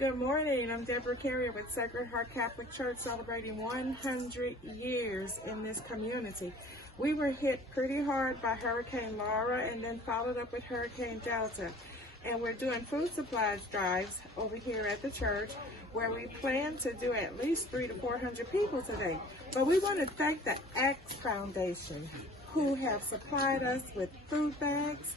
Good morning. I'm Deborah Carrier with Sacred Heart Catholic Church, celebrating 100 years in this community. We were hit pretty hard by Hurricane Laura and then followed up with Hurricane Delta. And we're doing food supplies drives over here at the church where we plan to do at least 300 to 400 people today. But we want to thank the ACTS Foundation, who have supplied us with food bags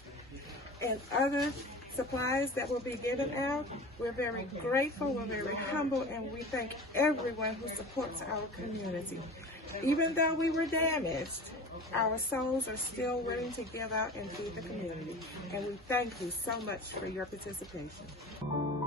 and other supplies that will be given out. We're very grateful, we're very humble, and we thank everyone who supports our community. Even though we were damaged, our souls are still willing to give out and feed the community. And we thank you so much for your participation.